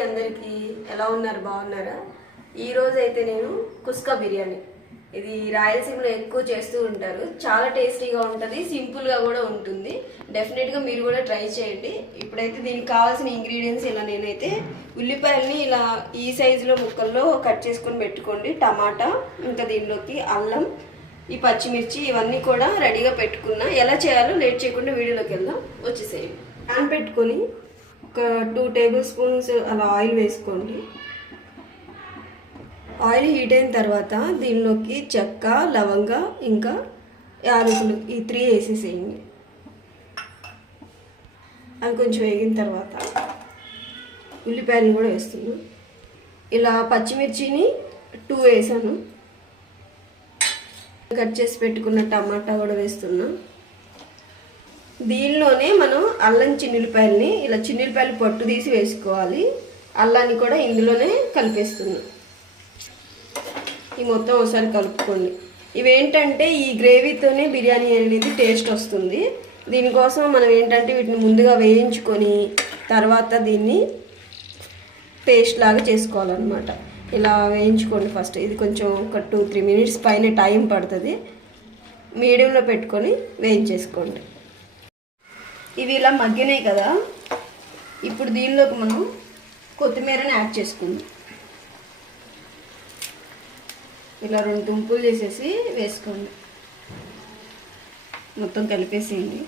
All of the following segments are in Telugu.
అందరికీ ఎలా ఉన్నారు? బాగున్నారా? ఈరోజు అయితే నేను కుస్కా బిర్యానీ. ఇది రాయలసీమలో ఎక్కువ చేస్తూ ఉంటారు. చాలా టేస్టీగా ఉంటుంది సింపుల్గా కూడా ఉంటుంది. డెఫినెట్గా మీరు కూడా ట్రై చేయండి. ఇప్పుడైతే దీనికి కావాల్సిన ఇంగ్రీడియంట్స్ ఇలా నేనైతే ఉల్లిపాయల్ని ఇలా ఈ సైజులో ముక్కల్లో కట్ చేసుకొని పెట్టుకోండి. టమాటా ఇంకా దీనిలోకి అల్లం ఈ పచ్చిమిర్చి ఇవన్నీ కూడా రెడీగా పెట్టుకున్నా. ఎలా చేయాలో లేట్ చేయకుండా వీడియోలోకి వెళ్దాం. వచ్చేసేయండి. ప్యాన్ పెట్టుకొని ఒక టూ టేబుల్ స్పూన్స్ అలా ఆయిల్ వేసుకోండి. ఆయిల్ హీట్ అయిన తర్వాత దీనిలోకి చెక్క లవంగ ఇంకా యాలకులు ఈ త్రీ వేసేసేయండి. అవి కొంచెం వేగిన తర్వాత ఉల్లిపాయలు కూడా వేస్తున్నాను. ఇలా పచ్చిమిర్చిని టూ వేసాను. కట్ చేసి పెట్టుకున్న టమాటా కూడా వేస్తున్నాను. దీనిలోనే మనం అల్లం చిన్నులపాయల్ని ఇలా చిన్నులపాయలు పట్టు తీసి వేసుకోవాలి. అల్లాన్ని కూడా ఇందులోనే కలిపేస్తున్నాం ఈ మొత్తం ఒకసారి కలుపుకోండి. ఇవేంటంటే ఈ గ్రేవీతోనే బిర్యానీ అనేది టేస్ట్ వస్తుంది. దీనికోసం మనం ఏంటంటే వీటిని ముందుగా వేయించుకొని తర్వాత దీన్ని పేస్ట్ లాగా చేసుకోవాలన్నమాట. ఇలా వేయించుకోండి ఫస్ట్. ఇది కొంచెం ఒక టూ త్రీ మినిట్స్ పైన టైం పడుతుంది. మీడియంలో పెట్టుకొని వేయించేసుకోండి. ఇవి ఇలా మగ్గినాయి కదా. ఇప్పుడు దీనిలోకి మనం కొత్తిమీరని యాడ్ చేసుకుందాం. ఇలా రెండు తుంపులు చేసేసి వేసుకోండి. మొత్తం కలిపేసేయండి.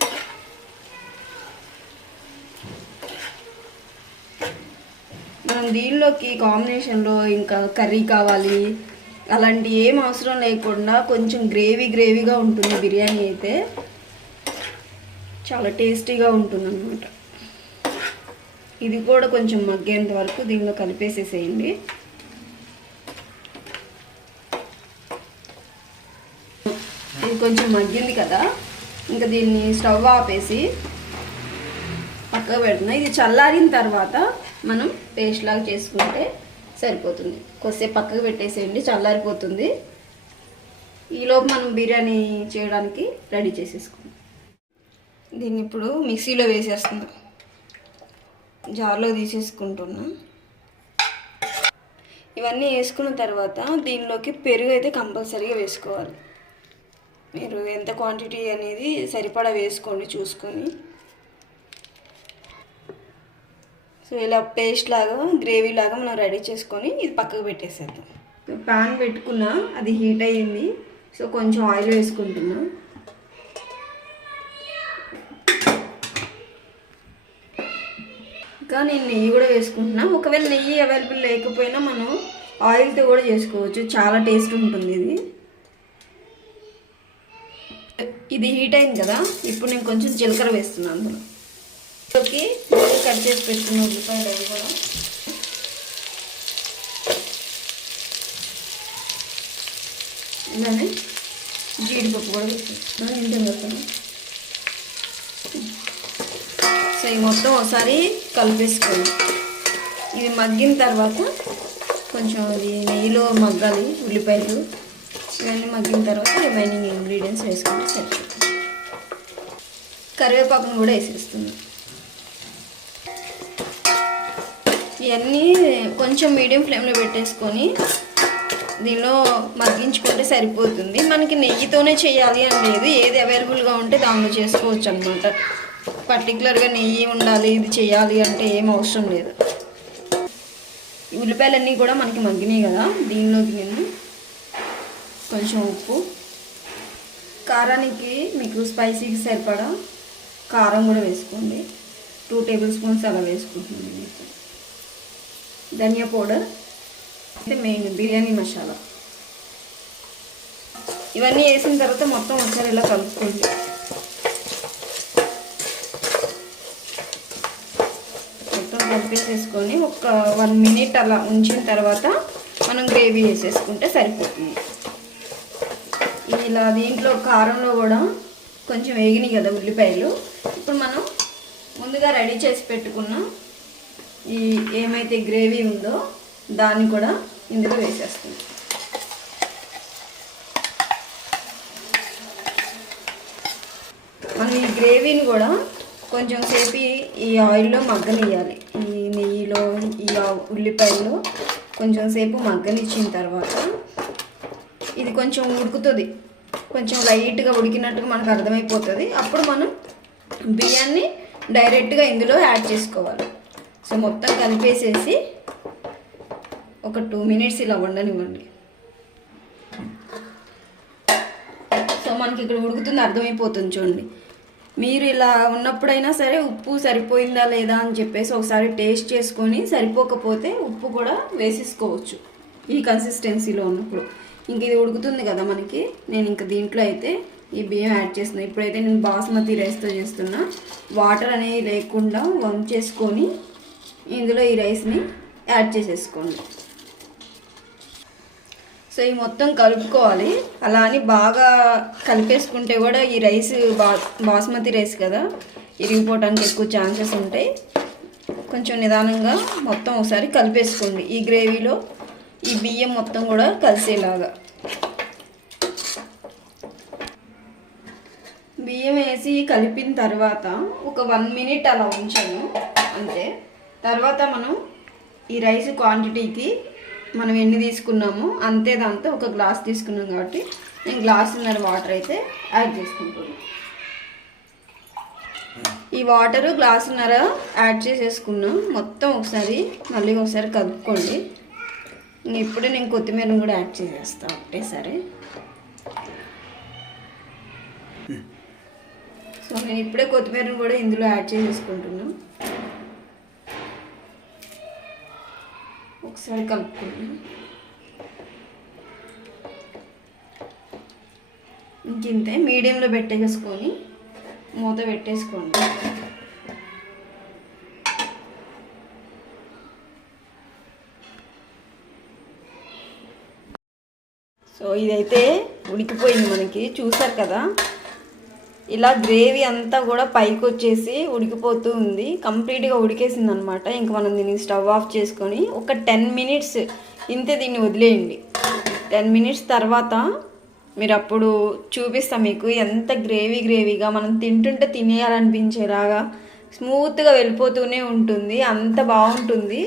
మనం దీనిలోకి కాంబినేషన్లో ఇంకా కర్రీ కావాలి అలాంటి ఏం అవసరం లేకుండా కొంచెం గ్రేవీ గ్రేవీగా ఉంటుంది బిర్యానీ అయితే చాలా టేస్టీగా ఉంటుంది అనమాట ఇది కూడా కొంచెం మగ్గేంత వరకు దీనిలో కలిపేసేసేయండి. ఇది కొంచెం మగ్గింది కదా ఇంకా దీన్ని స్టవ్ ఆపేసి పక్కకు పెడుతున్నా. ఇది చల్లారిన తర్వాత మనం పేస్ట్ లాగా చేసుకుంటే సరిపోతుంది. కొద్దిసేపు పక్కకు పెట్టేసేయండి చల్లారిపోతుంది. ఈలోపు మనం బిర్యానీ చేయడానికి రెడీ చేసేసుకుంటాం దీన్ని ఇప్పుడు మిక్సీలో వేసేస్తున్నా. జార్లో తీసేసుకుంటున్నా. ఇవన్నీ వేసుకున్న తర్వాత దీనిలోకి పెరుగు అయితే కంపల్సరీగా వేసుకోవాలి. మీరు ఎంత క్వాంటిటీ అనేది సరిపడా వేసుకోండి చూసుకొని. సో ఇలా పేస్ట్ లాగా గ్రేవీ లాగా మనం రెడీ చేసుకొని ఇది పక్కకు పెట్టేసేద్దాం. ప్యాన్ పెట్టుకున్నా అది హీట్ అయ్యింది. సో కొంచెం ఆయిల్ వేసుకుంటున్నాను ఇంకా నేను నెయ్యి కూడా వేసుకుంటున్నా. ఒకవేళ నెయ్యి అవైలబుల్ లేకపోయినా మనం ఆయిల్తో కూడా చేసుకోవచ్చు. చాలా టేస్ట్ ఉంటుంది ఇది. ఇది హీట్ అయింది కదా ఇప్పుడు నేను కొంచెం జీలకర్ర వేస్తున్నాను అందులో. ఇందులోకి కట్ చేసి పెట్టుకున్న ఉల్లిపాయలు అవి కూడా. ఇలానే జీడిపప్పు కూడా వేస్తాను ఇంత వేస్తాను ఇవి మొత్తం ఒకసారి కలిపేసుకోవాలి ఇది మగ్గిన తర్వాత కొంచెం ఇది నెయ్యిలో మగ్గాలి ఉల్లిపాయలు ఇవన్నీ మగ్గిన తర్వాత రిమైనింగ్ ఇంగ్రీడియంట్స్ వేసుకుంటే సరిపోతుంది. కరివేపాకును కూడా వేసేస్తున్నాం. ఇవన్నీ కొంచెం మీడియం ఫ్లేమ్లో పెట్టేసుకొని దీనిలో మగ్గించుకుంటే సరిపోతుంది. మనకి నెయ్యితోనే చేయాలి అని లేదు. ఏది అవైలబుల్గా ఉంటే దానిలో చేసుకోవచ్చు అనమాట పర్టికులర్గా నెయ్యి ఉండాలి ఇది చేయాలి అంటే ఏం అవసరం లేదు. ఉల్లిపాయలన్నీ కూడా మనకి మగ్గినాయి కదా దీనిలోకి నేను కొంచెం ఉప్పు. కారానికి మీకు స్పైసీకి సరిపడా కారం కూడా వేసుకోండి. టూ టేబుల్ స్పూన్స్ అలా వేసుకుంటున్నాను మీకు ధనియా పౌడర్ అంటే మెయిన్ బిర్యానీ మసాలా. ఇవన్నీ వేసిన తర్వాత మొత్తం ఒకసారి ఇలా కలుపుకోండి మొత్తం కలిపేసేసుకొని ఒక వన్ మినిట్ అలా ఉంచిన తర్వాత మనం గ్రేవీ వేసేసుకుంటే సరిపోతుంది. ఇలా దీంట్లో కారంలో కూడా కొంచెం వేగినాయి కదా ఉల్లిపాయలు. ఇప్పుడు మనం ముందుగా రెడీ చేసి పెట్టుకున్న ఈ ఏమైతే గ్రేవీ ఉందో దాన్ని కూడా ఇందులో వేసేస్తుంది మనం ఈ గ్రేవీని కూడా కొంచెం సేపు ఈ- ఆయిల్లో మగ్గనియాలి ఈ నెయ్యిలో ఈ ఉల్లిపాయలు కొంచెం సేపు మగ్గనిచ్చిన తర్వాత ఇది కొంచెం ఉడుకుతుంది. కొంచెం లైట్గా ఉడికినట్టుగా మనకు అర్థమైపోతుంది. అప్పుడు మనం బియ్యాన్ని డైరెక్ట్గా ఇందులో యాడ్ చేసుకోవాలి. సో మొత్తం కలిపేసేసి ఒక టూ మినిట్స్ ఇలా వండనివ్వండి. సో మనకి ఇక్కడ ఉడుకుతుంది అర్థమైపోతుంది చూడండి. మీరు ఇలా ఉన్నప్పుడైనా సరే ఉప్పు సరిపోయిందా లేదా అని చెప్పేసి ఒకసారి టేస్ట్ చేసుకొని సరిపోకపోతే ఉప్పు కూడా వేసేసుకోవచ్చు ఈ కన్సిస్టెన్సీలో ఉన్నప్పుడు. ఇంక ఇది ఉడుకుతుంది కదా మనకి నేను ఇంక దీంట్లో అయితే ఈ బియ్యం యాడ్ చేస్తున్నా. ఇప్పుడైతే నేను బాస్మతి రైస్తో చేస్తున్నా. వాటర్ అనేవి లేకుండా వంచేసుకొని ఇందులో ఈ రైస్ని యాడ్ చేసేసుకోండి. సో ఈ మొత్తం కలుపుకోవాలి. అలా అని బాగా కలిపేసుకుంటే కూడా ఈ రైస్ బా బాస్మతి రైస్ కదా ఇరిగిపోవడానికి ఎక్కువ ఛాన్సెస్ ఉంటాయి. కొంచెం నిదానంగా మొత్తం ఒకసారి కలిపేసుకోండి. ఈ గ్రేవీలో ఈ బియ్యం మొత్తం కూడా కలిసేలాగా. బియ్యం వేసి కలిపిన తర్వాత ఒక వన్ మినిట్ అలా ఉంచాను. అంతే. తర్వాత మనం ఈ రైస్ క్వాంటిటీకి మనం ఎన్ని తీసుకున్నామో అంతే దాంతో ఒక గ్లాస్ తీసుకున్నాం కాబట్టి నేను గ్లాసున్నర వాటర్ అయితే యాడ్ చేసుకుంటాను ఈ వాటరు గ్లాసున్నర యాడ్ చేసేసుకున్నాం. మొత్తం ఒకసారి మళ్ళీ ఒకసారి కలుపుకోండి. ఇంక ఇప్పుడే నేను కొత్తిమీరను కూడా యాడ్ చేసేస్తాను ఒకటేసారి సో నేను ఇప్పుడే కొత్తిమీరను కూడా ఇందులో యాడ్ చేసేసుకుంటున్నాను ఒకసారి కలుపుకోండి. ఇంకింతే మీడియంలో పెట్టేసుకొని మూత పెట్టేసుకోండి. సో ఇదైతే ఉడికిపోయింది మనకి. చూసారు కదా? ఇలా గ్రేవీ అంతా కూడా పైకి వచ్చేసి ఉడికిపోతూ ఉంది. కంప్లీట్గా ఉడికేసింది అనమాట ఇంక మనం దీన్ని స్టవ్ ఆఫ్ చేసుకొని ఒక టెన్ మినిట్స్ ఇంతే దీన్ని వదిలేయండి. టెన్ మినిట్స్ తర్వాత మీరు అప్పుడు చూపిస్తాం మీకు ఎంత గ్రేవీ గ్రేవీగా మనం తింటుంటే తినేయాలనిపించేలాగా స్మూత్గా వెళ్ళిపోతూనే ఉంటుంది. అంత బాగుంటుంది.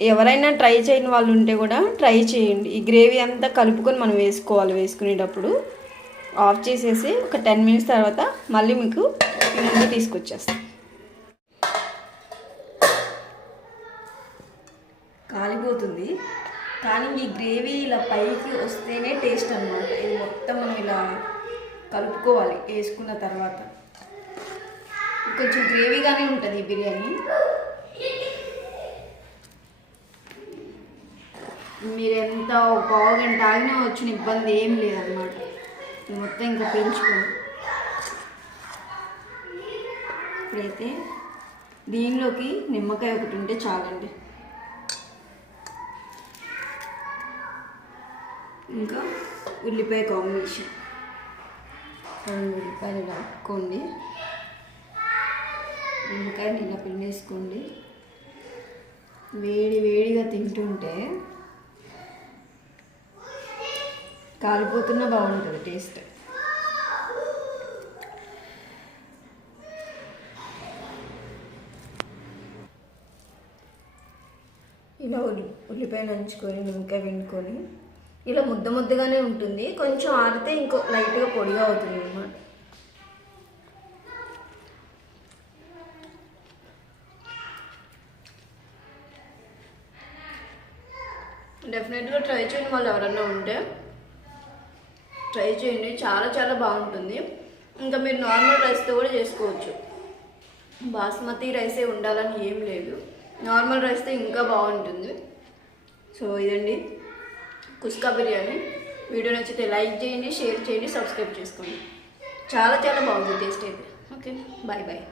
ఎవరైనా ట్రై చేయని వాళ్ళు ఉంటే కూడా ట్రై చేయండి. ఈ గ్రేవీ అంతా కలుపుకొని మనం వేసుకోవాలి వేసుకునేటప్పుడు. ఆఫ్ చేసేసి ఒక టెన్ మినిట్స్ తర్వాత మళ్ళీ మీకు ముందు తీసుకొచ్చేస్తాను కాలిపోతుంది. కానీ మీ గ్రేవీ ఇలా పైకి వస్తేనే టేస్ట్ అనమాట ఇది మొత్తం మనం ఇలా కలుపుకోవాలి వేసుకున్న తర్వాత. కొంచెం గ్రేవీగానే ఉంటుంది ఈ బిర్యానీ. మీరు ఎంత పావు గంట ఆగినా వచ్చిన ఇబ్బంది ఏం లేదన్నమాట. మొత్తం ఇంకా పెంచుకోండి ఇప్పుడైతే దీనిలోకి నిమ్మకాయ ఒకటి ఉంటే చాలండి. ఇంకా ఉల్లిపాయ కాంబినేషన్. రెండు ఉల్లిపాయలు ఇలా నిమ్మకాయ ఉల్లిపాయలు ఇలా పిండేసుకోండి. వేడి వేడిగా తింటుంటే కాలిపోతున్నా బాగుంటుంది టేస్ట్. ఇలా ఉల్లి ఉల్లిపాయ నంచుకొని నిమ్మకాయ వండుకొని ఇలా ముద్ద ముద్దగానే ఉంటుంది. కొంచెం ఆరితే ఇంకో లైట్గా పొడిగా అవుతుంది అన్నమాట. డెఫినెట్గా ట్రై చేయని వాళ్ళు ఎవరన్నా ఉంటే. ట్రై చేయండి. చాలా చాలా బాగుంటుంది. ఇంకా మీరు నార్మల్ రైస్తో కూడా చేసుకోవచ్చు. బాస్మతి రైసే ఉండాలని ఏం లేదు. నార్మల్ రైస్తో ఇంకా బాగుంటుంది. సో ఇదండి. కుస్కా బిర్యానీ. వీడియో నచ్చితే లైక్ చేయండి షేర్ చేయండి సబ్స్క్రైబ్ చేసుకోండి. చాలా చాలా బాగుంది. టేస్ట్ అయితే. ఓకే. Bye bye.